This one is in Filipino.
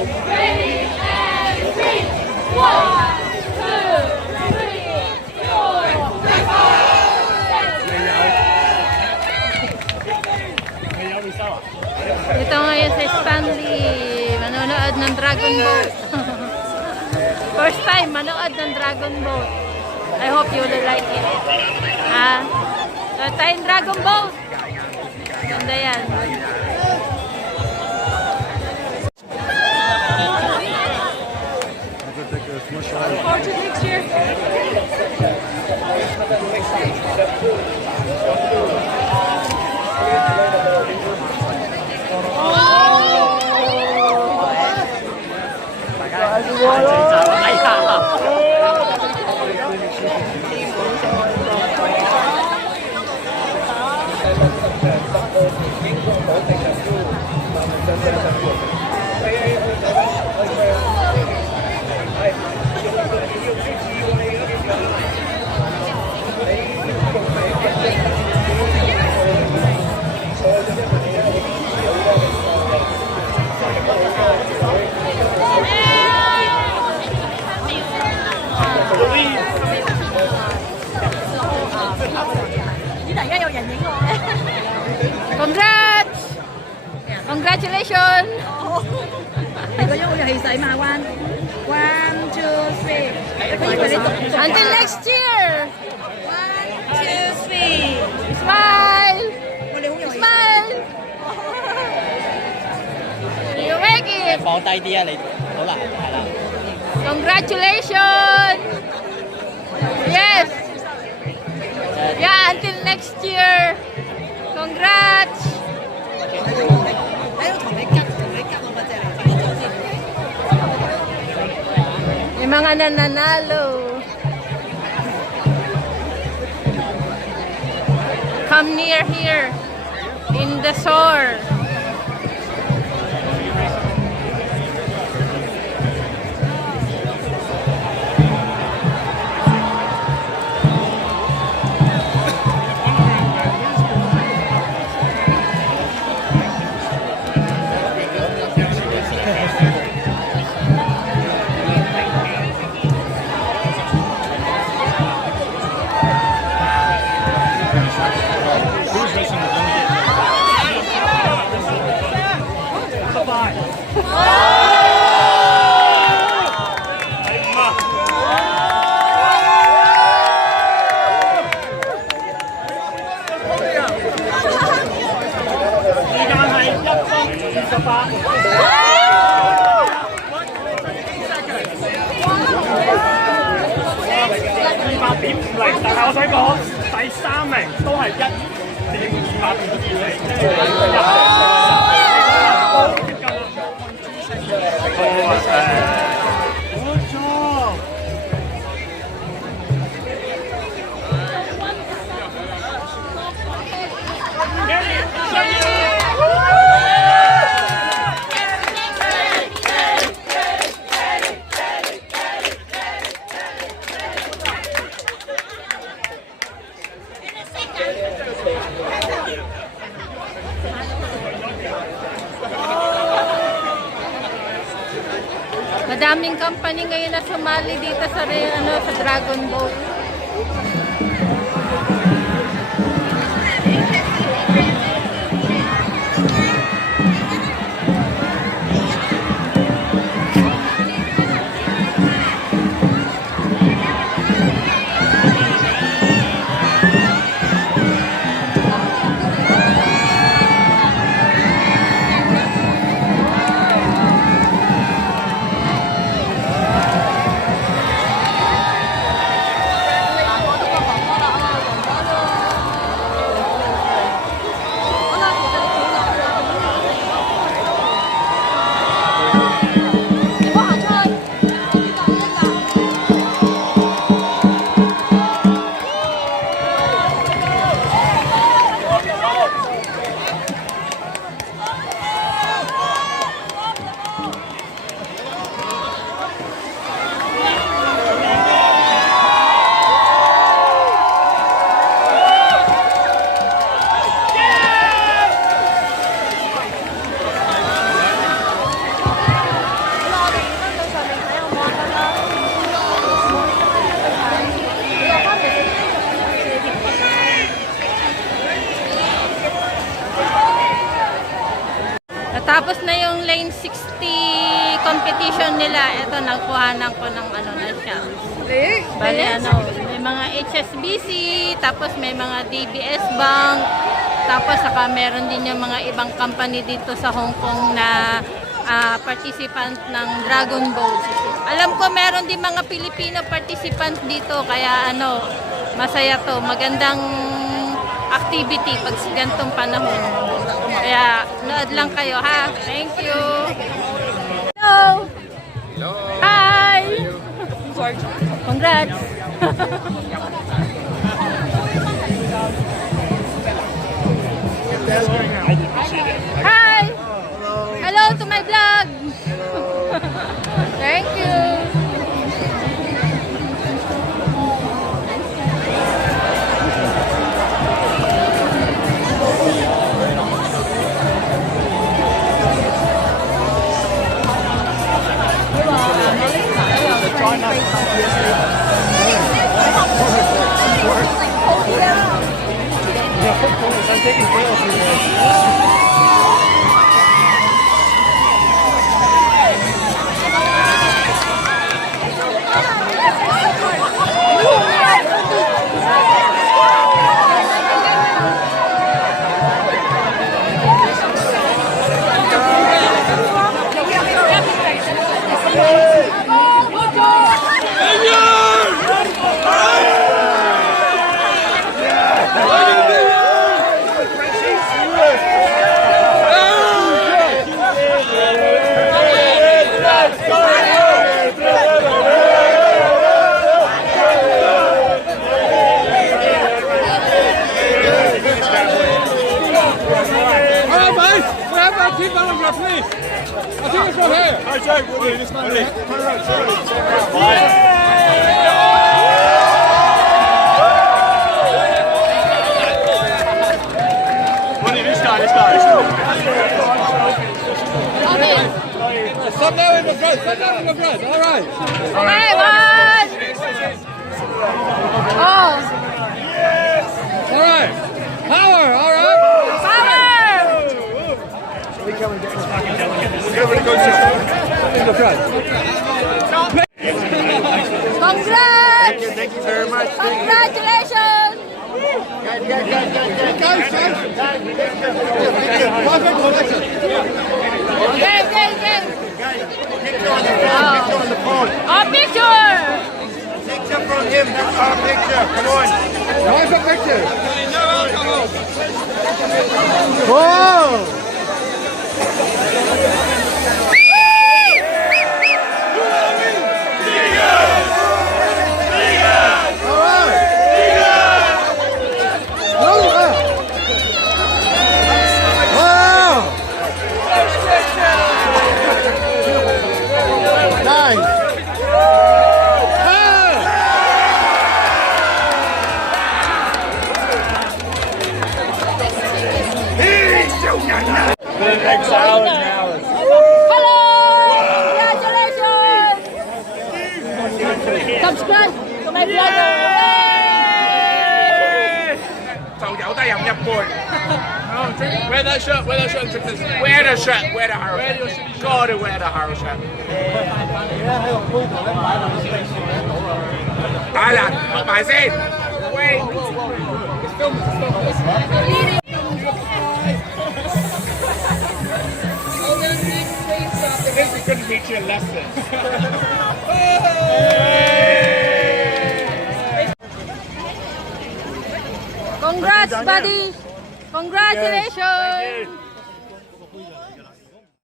Ready and three. 1, 2, 3, 4, 5, 6. Ito ngayon sa Stanley, manonood ng Dragon Boat. First time manood ng Dragon Boat. I hope you will like it. So tayong Dragon Boat. Ganda yan. Fortune next year. Congrats! Congratulations! One, two, three. Until next year! 1, 2, 3. Smile! Smile! You make it! 放低啲啊，你好難係啦。Congratulations! Yes! Yeah, until next year! Congrats! 喺度同你急我嗰隻嚟，睇咗先。 May mga nananalo. Come near here in the shore. Madaming company ngayon na sumali dito sa sa Dragon Boat. Tapos na yung lane 60 competition nila. Ito, nagkuhanan ko ng ano na siya. Bali, ano, may mga HSBC, tapos may mga DBS Bank, tapos saka meron din yung mga ibang company dito sa Hong Kong na participant ng Dragon Boat. Alam ko meron din mga Filipino participants dito, kaya ano, masaya to. Magandang activity pag gantong panahon. Kaya nood lang kayo ha. Thank you. Hello. Hello. Hi. Congrats. Hi. Hello to my vlog. Thank you. Keep on your please. I think it's from here. Hi, Jake. Willie, this man. Willie. Willie, this guy. Stop now in the front. All right. Okay, one. Oh. All right. Power. All right. Power. Congrats! Thank you very much. Congratulations! Game. Oh, picture! Picture from him. That's our picture. Come on. Nice a picture. No alcohol. Whoa! Hello! Congratulations! Subscribe to my vlogger! 就有得飲一杯。Wear that shirt. Wear that shirt. Wear the Harrow shirt. Gotta wear the Harrow shirt. 阿蘭，錄埋先。喂。This is going to teach you a lesson. Congrats, buddy! Congratulations!